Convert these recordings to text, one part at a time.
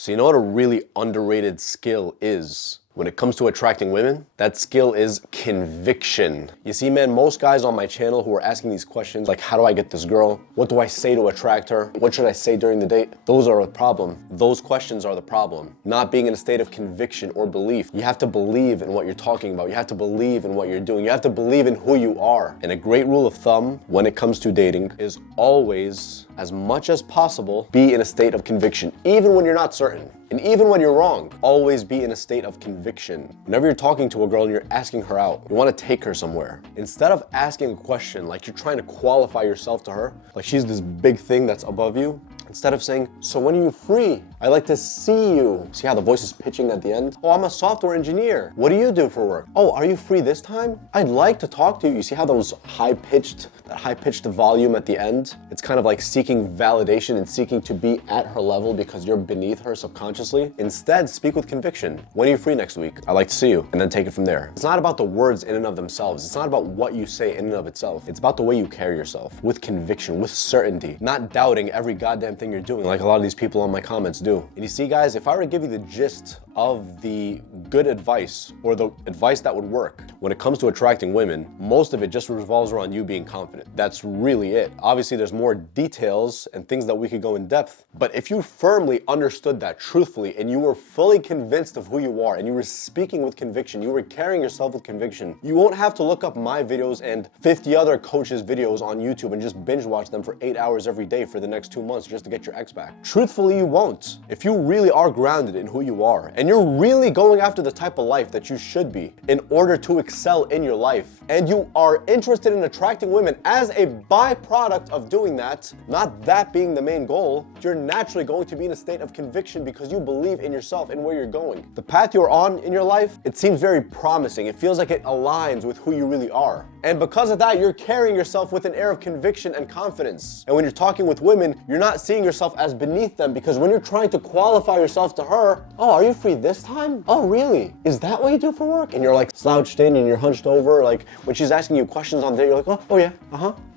So you know what a really underrated skill is? When it comes to attracting women, that skill is conviction. You see, man, most guys on my channel who are asking these questions, like, how do I get this girl? What do I say to attract her? What should I say during the date? Those are a problem. Those questions are the problem. Not being in a state of conviction or belief. You have to believe in what you're talking about. You have to believe in what you're doing. You have to believe in who you are. And a great rule of thumb when it comes to dating is always, as much as possible, be in a state of conviction, even when you're not certain. And even when you're wrong, always be in a state of conviction. Whenever you're talking to a girl and you're asking her out, you want to take her somewhere. Instead of asking a question like you're trying to qualify yourself to her, like she's this big thing that's above you, instead of saying, so when are you free? I like to see you. See how the voice is pitching at the end? Oh, I'm a software engineer. What do you do for work? Oh, are you free this time? I'd like to talk to you. You see how that high-pitched volume at the end? It's kind of like seeking validation and seeking to be at her level because you're beneath her subconsciously. Instead, speak with conviction. When are you free next week? I'd like to see you. And then take it from there. It's not about the words in and of themselves. It's not about what you say in and of itself. It's about the way you carry yourself with conviction, with certainty, not doubting every goddamn thing you're doing like a lot of these people on my comments do. And you see, guys, if I were to give you the gist of the good advice or the advice that would work when it comes to attracting women, most of it just revolves around you being confident. That's really it. Obviously, there's more details and things that we could go in depth, but if you firmly understood that truthfully and you were fully convinced of who you are and you were speaking with conviction, you were carrying yourself with conviction, you won't have to look up my videos and 50 other coaches' videos on YouTube and just binge watch them for 8 hours every day for the next 2 months just to get your ex back. Truthfully, you won't. If you really are grounded in who you are and you're really going after the type of life that you should be in order to excel in your life, and you are interested in attracting women as a byproduct of doing that, not that being the main goal, you're naturally going to be in a state of conviction because you believe in yourself and where you're going. The path you're on in your life, it seems very promising. It feels like it aligns with who you really are. And because of that, you're carrying yourself with an air of conviction and confidence. And when you're talking with women, you're not seeing yourself as beneath them, because when you're trying to qualify yourself to her, oh, are you free this time? Oh, really? Is that what you do for work? And you're like slouched in and you're hunched over. Like when she's asking you questions on there, you're like, oh yeah,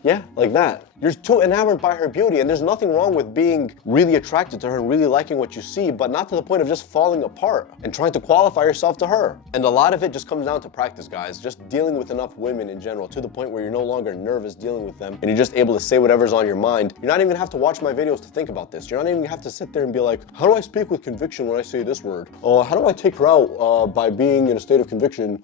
yeah, like that. You're too enamored by her beauty, and there's nothing wrong with being really attracted to her and really liking what you see, but not to the point of just falling apart and trying to qualify yourself to her. And a lot of it just comes down to practice, guys. Just dealing with enough women in general to the point where you're no longer nervous dealing with them and you're just able to say whatever's on your mind. You're not even gonna have to watch my videos to think about this. You're not even gonna have to sit there and be like, how do I speak with conviction when I say this word? How do I take her out by being in a state of conviction?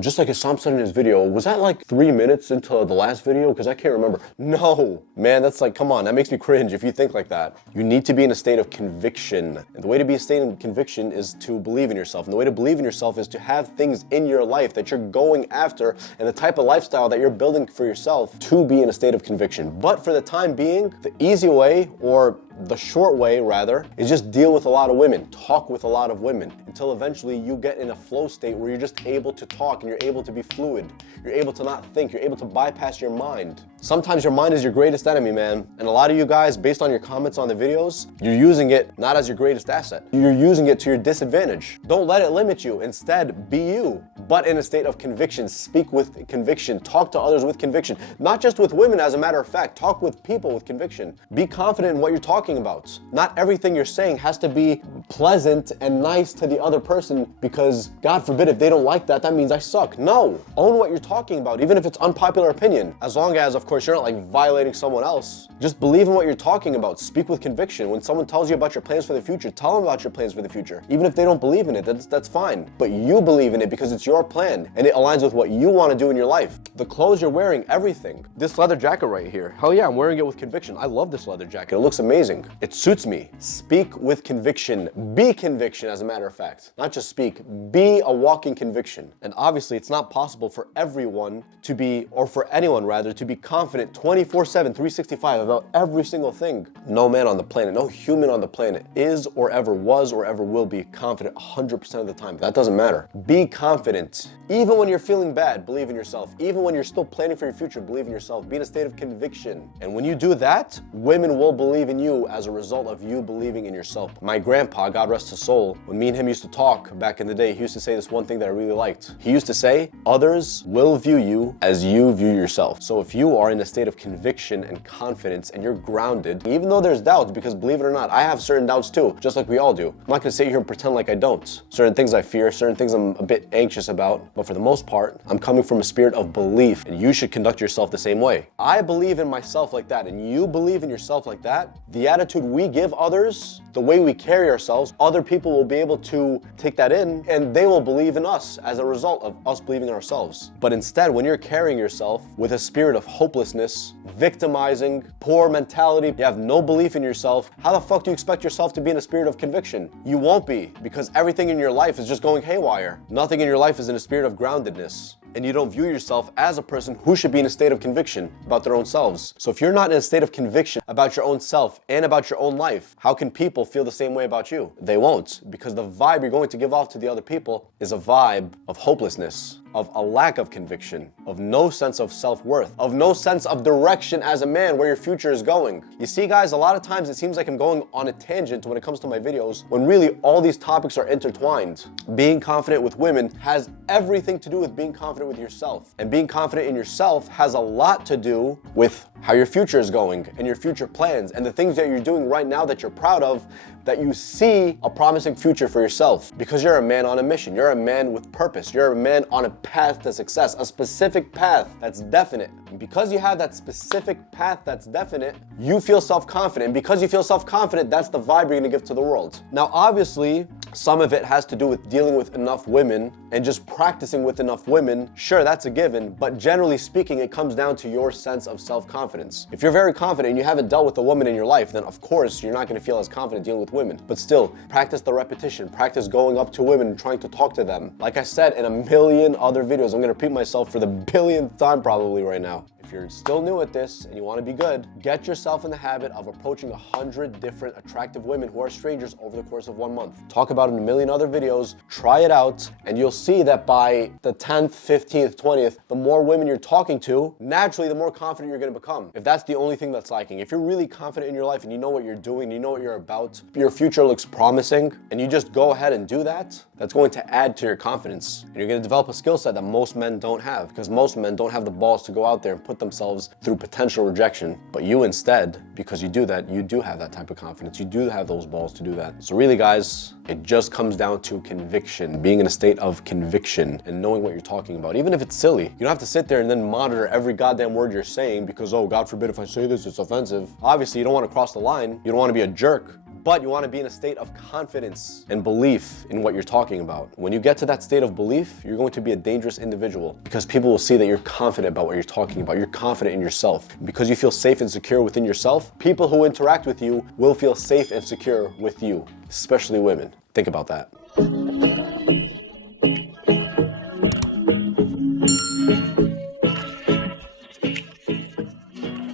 Just like Sam said in his video. Was that like 3 minutes into the last video? Because I can't remember. No, man, that's like, come on, that makes me cringe if you think like that. You need to be in a state of conviction. And the way to be in a state of conviction is to believe in yourself. And the way to believe in yourself is to have things in your life that you're going after and the type of lifestyle that you're building for yourself to be in a state of conviction. But for the time being, the easy way, or the short way rather, is just deal with a lot of women, talk with a lot of women until eventually you get in a flow state where you're just able to talk and you're able to be fluid. You're able to not think, you're able to bypass your mind. Sometimes your mind is your greatest enemy, man. And a lot of you guys, based on your comments on the videos, you're using it not as your greatest asset. You're using it to your disadvantage. Don't let it limit you. Instead, be you, but in a state of conviction. Speak with conviction. Talk to others with conviction. Not just with women, as a matter of fact. Talk with people with conviction. Be confident in what you're talking about. Not everything you're saying has to be pleasant and nice to the other person because, God forbid, if they don't like that, that means I suck. No. Own what you're talking about, even if it's unpopular opinion. As long as, of course, you're not like violating someone else. Just believe in what you're talking about. Speak with conviction. When someone tells you about your plans for the future, tell them about your plans for the future. Even if they don't believe in it, that's fine. But you believe in it because it's your plan and it aligns with what you want to do in your life. The clothes you're wearing, everything. This leather jacket right here. Hell yeah, I'm wearing it with conviction. I love this leather jacket. It looks amazing. It suits me. Speak with conviction. Be conviction, as a matter of fact. Not just speak. Be a walking conviction. And obviously, it's not possible for everyone to be, or for anyone rather, to be confident 24/7, 365 about every single thing. No man on the planet, no human on the planet is or ever was or ever will be confident 100% of the time. That doesn't matter. Be confident. Even when you're feeling bad, believe in yourself. Even when you're still planning for your future, believe in yourself. Be in a state of conviction. And when you do that, women will believe in you as a result of you believing in yourself. My grandpa, God rest his soul, when me and him used to talk back in the day, he used to say this one thing that I really liked. He used to say, others will view you as you view yourself. So if you are in a state of conviction and confidence and you're grounded, even though there's doubts, because believe it or not, I have certain doubts too, just like we all do. I'm not gonna sit here and pretend like I don't. Certain things I fear, certain things I'm a bit anxious about, but for the most part, I'm coming from a spirit of belief, and you should conduct yourself the same way. I believe in myself like that, and you believe in yourself like that. The attitude we give others, the way we carry ourselves, other people will be able to take that in, and they will believe in us as a result of us believing in ourselves. But instead, when you're carrying yourself with a spirit of hopelessness, victimizing, poor mentality, you have no belief in yourself, how the fuck do you expect yourself to be in a spirit of conviction? You won't be, because everything in your life is just going haywire. Nothing in your life is in a spirit of groundedness. And you don't view yourself as a person who should be in a state of conviction about their own selves. So if you're not in a state of conviction about your own self and about your own life, how can people feel the same way about you? They won't, because the vibe you're going to give off to the other people is a vibe of hopelessness, of a lack of conviction, of no sense of self-worth, of no sense of direction as a man where your future is going. You see, guys, a lot of times it seems like I'm going on a tangent when it comes to my videos, when really all these topics are intertwined. Being confident with women has everything to do with being confident with yourself. And being confident in yourself has a lot to do with how your future is going and your future plans and the things that you're doing right now that you're proud of, that you see a promising future for yourself. Because you're a man on a mission. You're a man with purpose. You're a man on a path to success, a specific path that's definite. And because you have that specific path that's definite, you feel self-confident. And because you feel self-confident, that's the vibe you're gonna give to the world. Now, obviously, some of it has to do with dealing with enough women and just practicing with enough women. Sure, that's a given, but generally speaking, it comes down to your sense of self-confidence. If you're very confident and you haven't dealt with a woman in your life, then of course, you're not gonna feel as confident dealing with women. But still, practice the repetition, practice going up to women and trying to talk to them. Like I said in a million other videos, I'm gonna repeat myself for the billionth time probably right now. If you're still new at this and you want to be good, get yourself in the habit of approaching 100 different attractive women who are strangers over the course of 1 month. Talk about it in a million other videos, try it out, and you'll see that by the 10th, 15th, 20th, the more women you're talking to, naturally the more confident you're going to become. If that's the only thing that's lacking, if you're really confident in your life and you know what you're doing, you know what you're about, your future looks promising, and you just go ahead and do that, that's going to add to your confidence. And you're going to develop a skill set that most men don't have, because most men don't have the balls to go out there and put themselves through potential rejection. But you instead, because you do that, you do have that type of confidence. You do have those balls to do that. So really, guys, it just comes down to conviction, being in a state of conviction and knowing what you're talking about, even if it's silly. You don't have to sit there and then monitor every goddamn word you're saying because, oh, God forbid if I say this, it's offensive. Obviously, you don't want to cross the line. You don't want to be a jerk. But you want to be in a state of confidence and belief in what you're talking about. When you get to that state of belief, you're going to be a dangerous individual because people will see that you're confident about what you're talking about. You're confident in yourself. Because you feel safe and secure within yourself, people who interact with you will feel safe and secure with you, especially women. Think about that.